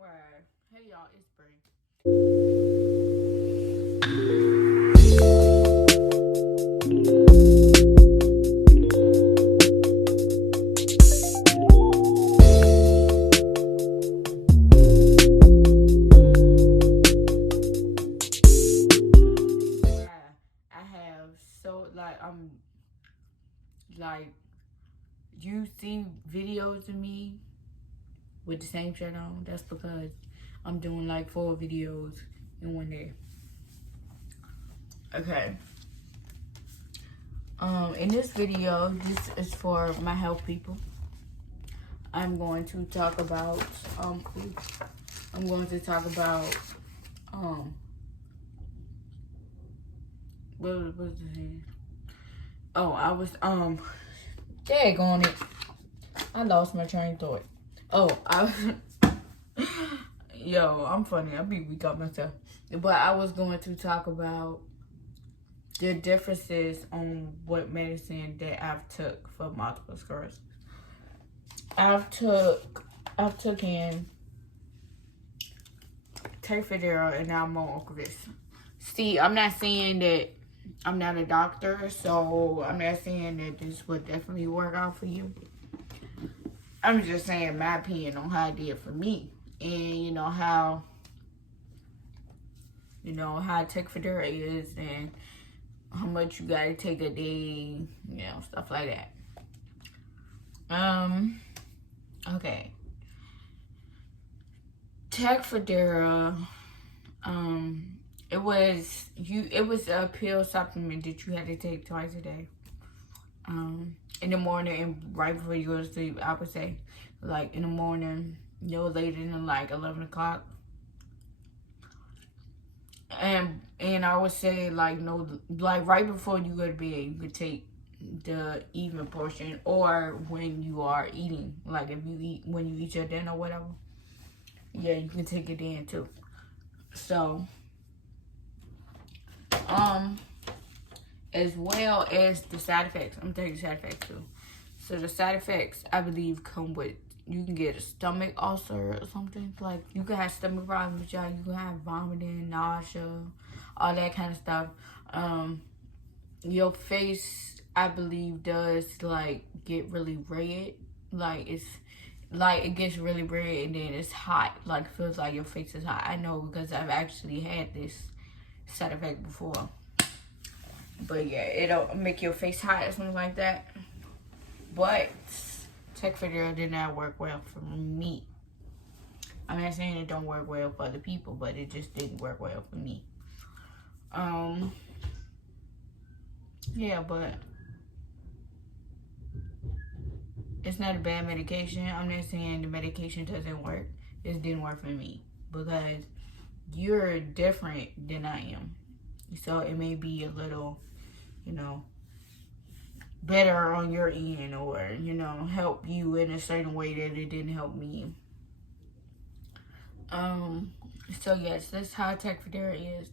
word. Hey y'all, it's Bree. I have so like you see videos of me with the same shirt on. That's because I'm doing like 4 videos in one day. Okay. In this video, this is for my health people. I'm going to talk about what was the thing? Oh, I was daggone it. I lost my train of thought. Oh, yo, I'm funny. I be weak up myself. But I was going to talk about the differences on what medicine that I've took for multiple sclerosis. I've took in Tecfidera and now I'm on Ocrevus. See, I'm not saying that I'm not a doctor, so I'm not saying that this would definitely work out for you. I'm just saying my opinion on how it did for me. And how Tecfidera is and how much you gotta take a day, stuff like that. Okay. Tecfidera, it was a pill supplement that you had to take twice a day. In the morning and right before you go to sleep, I would say. Like in the morning, no later than like 11 o'clock. And I would say like right before you go to bed, you could take the evening portion, or when you are eating, like when you eat your dinner or whatever. Yeah, you can take it then too. So, as well as the side effects, I'm taking side effects too. So the side effects, I believe, come with, you can get a stomach ulcer or something. Like, you can have stomach problems, y'all. You can have vomiting, nausea, all that kind of stuff. Your face, I believe, does, like, get really red. Like, it gets really red and then it's hot. Like, it feels like your face is hot. I know because I've actually had this side effect before. But, yeah, it'll make your face hot or something like that. But Tecfidera did not work well for me. I'm not saying it don't work well for other people, but it just didn't work well for me. Yeah, but it's not a bad medication. I'm not saying the medication doesn't work. It didn't work for me because you're different than I am. So it may be a little, better on your end, or help you in a certain way that it didn't help me. So yes, that's how Tecfidera is.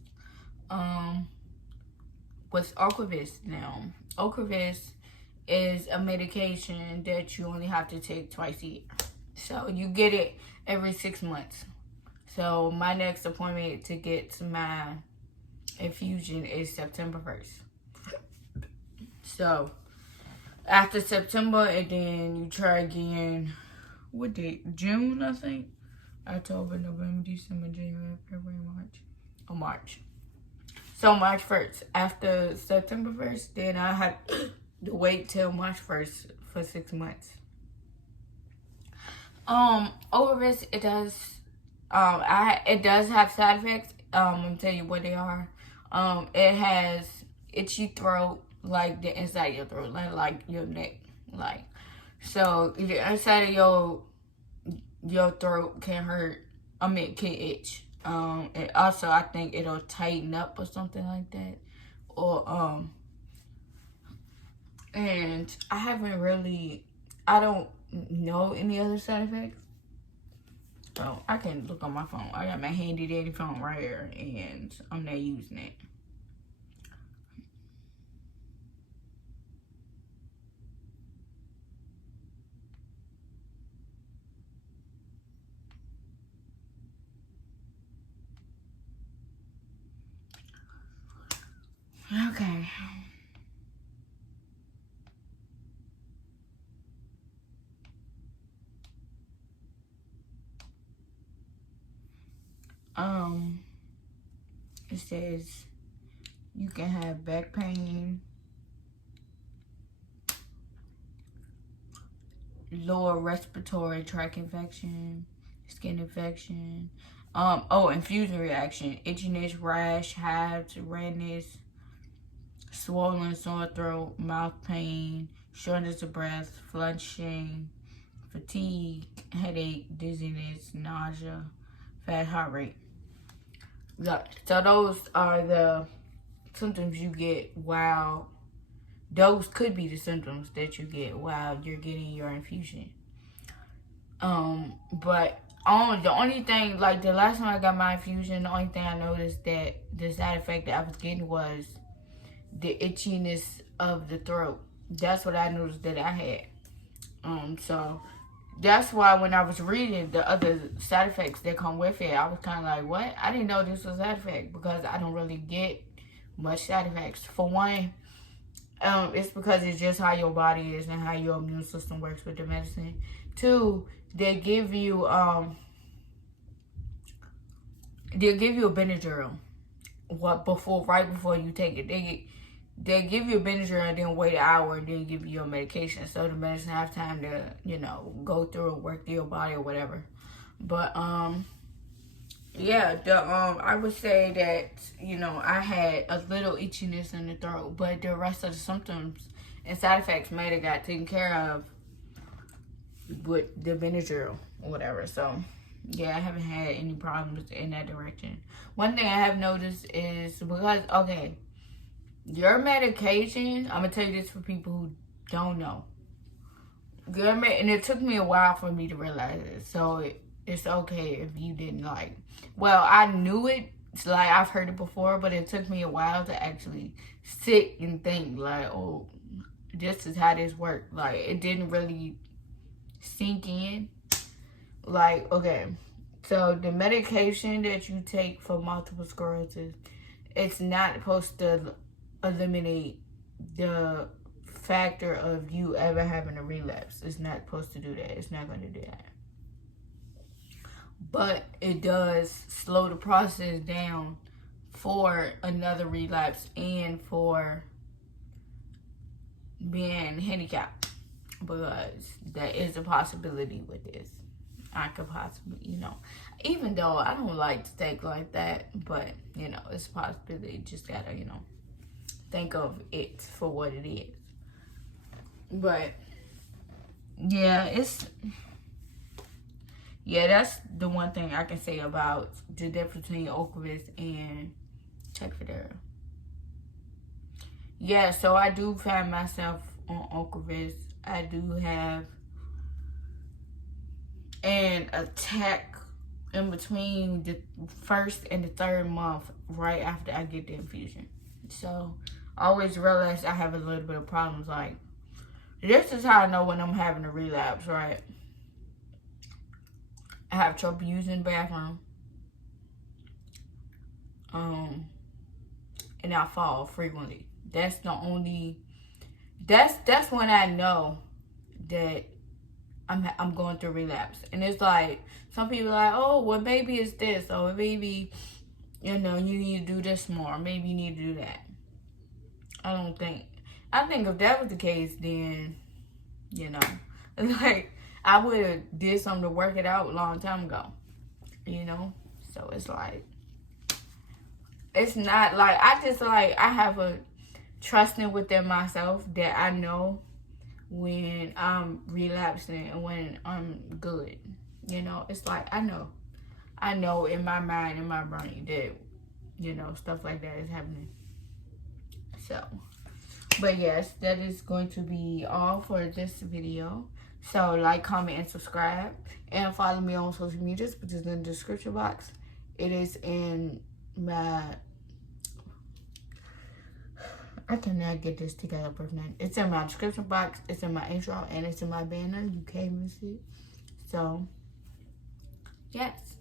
With Ocrevus now. Ocrevus is a medication that you only have to take twice a year. So you get it every 6 months. So my next appointment to get my infusion is September 1st. So after September, and then you try again, what date? June, I think. October, November, December, January, February, March. Oh, March. So March 1st. After September 1st, then I had to wait till March 1st for 6 months. Ocrevus, it does have side effects. I'm gonna tell you what they are. It has itchy throat, like the inside of your throat, like your neck, like. So the inside of your throat can hurt. Can itch. And also I think it'll tighten up or something like that. Or and I don't know any other side effects. So I can look on my phone. I got my handy dandy phone right here, and I'm not using it. It says you can have back pain, lower respiratory tract infection, skin infection, infusion reaction, itchiness, rash, hives, redness, swollen sore throat, mouth pain, shortness of breath, flushing, fatigue, headache, dizziness, nausea, fast heart rate. So those are the symptoms you get while, those could be the symptoms that you get while you're getting your infusion. But the only thing, like the last time I got my infusion, the only thing I noticed that the side effect that I was getting was the itchiness of the throat. That's what I noticed that I had. So that's why when I was reading the other side effects that come with it, I was kind of like, what? I didn't know this was a side effect because I don't really get much side effects. For one, it's because it's just how your body is and how your immune system works with the medicine. Two, they give you they'll give you a Benadryl right before you take it. They give you a Benadryl and then wait an hour and then give you your medication, so the medicine have time to, go through and work through your body or whatever. But yeah, I would say that, I had a little itchiness in the throat, but the rest of the symptoms and side effects might have got taken care of with the Benadryl or whatever. So yeah, I haven't had any problems in that direction. One thing I have noticed is because, okay, your medication, I'm gonna tell you this for people who don't know. And it took me a while for me to realize it, so it's okay if you didn't well, I knew it, it's like I've heard it before, but it took me a while to actually sit and think oh, this is how this works. It didn't really sink in. Okay, so the medication that you take for multiple sclerosis, it's not supposed to eliminate the factor of you ever having a relapse. It's not supposed to do that. It's not going to do that. But it does slow the process down for another relapse and for being handicapped, because that is a possibility with this. I could possibly, even though I don't like to think like that, but, it's a possibility. Just gotta, think of it for what it is. But yeah, that's the one thing I can say about the difference between Ocrevus and Tecfidera. Yeah, so I do find myself on Ocrevus. I do have an attack in between the first and the third month right after I get the infusion. So I always realize I have a little bit of problems. This is how I know when I'm having a relapse, right? I have trouble using the bathroom. And I fall frequently. That's when I know that I'm going through relapse. And it's some people are oh, well, maybe it's this, or maybe, you need to do this more. Maybe you need to do that. I think if that was the case, then, I would have did something to work it out a long time ago, So it's it's not I have a trusting within myself that I know when I'm relapsing and when I'm good. It's I know in my mind, in my brain that, stuff like that is happening. So, but yes, that is going to be all for this video. So like, comment, and subscribe, and follow me on social medias, which is in the description box. It is in my, I cannot get this together perfect. It's in my description box, it's in my intro, and it's in my banner. You can't miss it. So yes.